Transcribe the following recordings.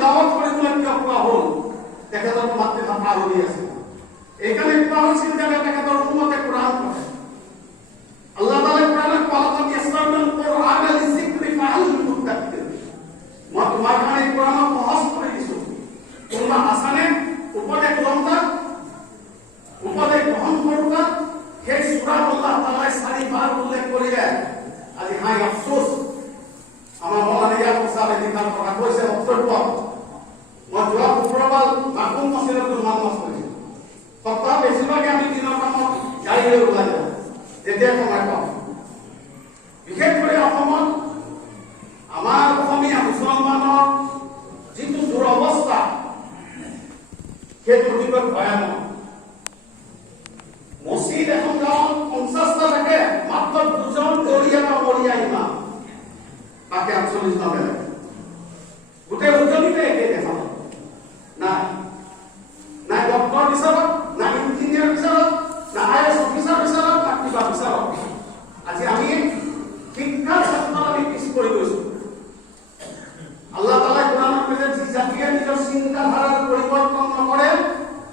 দাওয়াত কৰিবলৈ কিয় কোৱা হ'ল তেখেতৰ মাতৃভাষা আৰবী আছে এইকাৰণে কোৱা হৈছিল যে তেখেতৰ উম্মতে কোৰআন পঢ়ে আল্লাহ তাআলা কোৰআনে পালাত ইয়াসৰাউল কুৰআন লিযিকৰি ফাআল মুতাক্কিৰ মই তোমাৰ কাৰণে কোৰআন সহজ কৰি দিছো কোনবা আসানে উপদেশ লওঁতা উপদেশ গ্ৰহণ কৰোঁতা সেই সূৰা আল্লাহ তাআলাই 4 বাৰ উল্লেখ কৰিলে আজি হাই আফসোস আমাৰ মৌলানা ইয়াকুব সাহেব দিনাৰ কথা কৈছে বক্তব্য মই যোৱা শুক্ৰবাৰ মাকুম মছজিদত নামাজ পঢ়িছো সপ্তাহ বেছিভাগে আমি দিনৰ কামত গাড়ী লৈ ওলাই যাওঁ যেতিয়া সময় পাওঁ বিশেষকৈ অসমত আমাৰ অসমীয়া মুছলমানৰ যিটো দুৰৱস্থা সেইটো অতিকৈ ভয়ানক মছজিদ এখন গাঁৱত 50টা থাকে মাত্ৰ 2জন দৰিয়া বা মৰিয়া ইমাম বাকি 48 জন বেলেগ গোটেই উজনিতে একে দেখা নাই নাই ডক্টৰ বিচাৰক নাই ইঞ্জিনিয়াৰ বিচাৰক না আইএস অফিচাৰ বিচাৰক না কিবা বিচাৰক আজি আমি শিক্ষাৰ ক্ষেত্ৰত আমি পিছ পৰি গৈছো আল্লাহ তাআলা কোৰআনত কৈছে যে জাতিয়ে নিজৰ চিন্তাধাৰাৰ পৰিৱৰ্তন নকৰে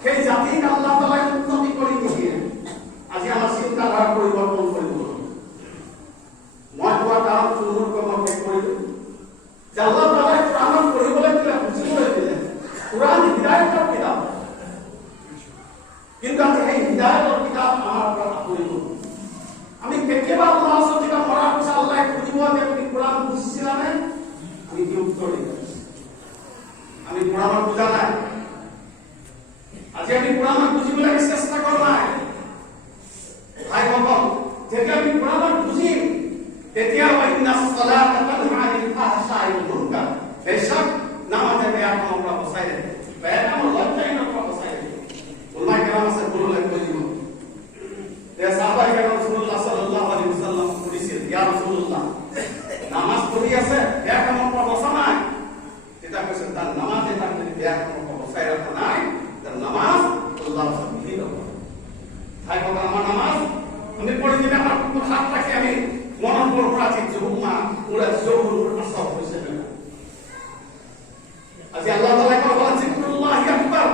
সেই জাতিক আল্লাহ তাআলা উন্নতি কৰি নিদিয়ে আজি আমাৰ চিন্তাধাৰা পৰিৱৰ্তন কৰিব মই কোৱা কাৰণ চুনুৰ কৰ্ম শেষ কৰিলো যে আল্লাহ তাআলা কোৰআনত পঢ়িবলৈ দিলে বুজিবলৈ দিলে কোৰআন হিদায়াতৰ কিতাপ কিন্তু আজি এই হিদায়াতৰ কিতাপ আমাৰ পৰা আঁতৰি গ'ল আমি কেতিয়াবা আল্লাহৰ ওচৰত মৰাৰ পিছত আল্লাহে সুধিব যে তুমি কোৰআন বুজিছিলানে আমি কি উত্তৰ দিম আমি কোৰআনত বুজা নাই আজি আমি কোৰআনত বুজিবলৈ চেষ্টা কৰা নাই ভাইসকল যেতিয়া আমি কোরআনত বুজিম তেতিয়া ইন্নাস সালাতা তানহা আনিল ফাহশাই ওয়াল মুনকার বেশক নামাজে বেয়া কামৰ পৰা বচাই ৰাখে বেয়া কামৰ লজ্জাহীনৰ পৰা বচাই ৰাখে উলামায়ে কেৰাম আছে বললে কৈ দিব যে সাহাবায়ে কেৰাম ৰাসূলুল্লাহ সাল্লাল্লাহু আলাইহি ওয়াসাল্লাম কৈছিল ইয়া ৰাসূলুল্লাহ নামাজ পঢ়ি আছে বেয়া কামৰ পৰা বচা নাই তেতিয়া কৈছে তাৰ নামাজে তাক বেয়া কামৰ পৰা বচাই ৰাখা নাই তাৰ নামাজ আল্লাহৰ সবিহিত ভাই বাবা আমাৰ নামাজ আমি পঢ়ি দিলে আমাৰ হাত ৰাখি আমি মনৰ পৰা ঠিক জুমা পুরা জহুর আসর হইছে আজি আল্লাহ তাআলা কয় জিক্রুল্লাহি আকবার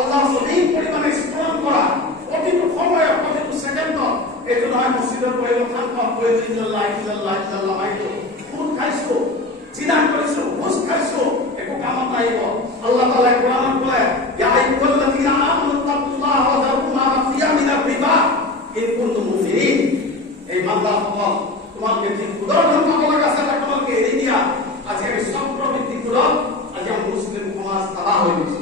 আল্লাহ সহিহ পরিমাণে স্মরণ করা প্রতিটো সময় প্রতিটো সেকেন্ড এটো নয় মসজিদের পড়িলো খানকা পড়িলো ইল্লাল্লাহ ইল্লাল্লাহ ইল্লাল্লাহ আইতো খুন খাইছো জিনা করিছো ঘুষ খাইছো একো কামত নাইব আল্লাহ তাআলা কোরআনত কয় ইয়া আইয়ুহাল্লাযীনা আমানু তাকুল্লাহ ওয়া যারু মা বাকিয়া মিনার রিবা ইন কুনতুম মুমিনিন এই বান্দাসকল তোমাকে ঠিক উদাহরণ পাওয়া গেছে তোমাকে এড়িয়ে দিয়া আজকে সব প্রবৃত্তি গুলো আজ মুসলিম সমাজ তারা হয়ে গেছে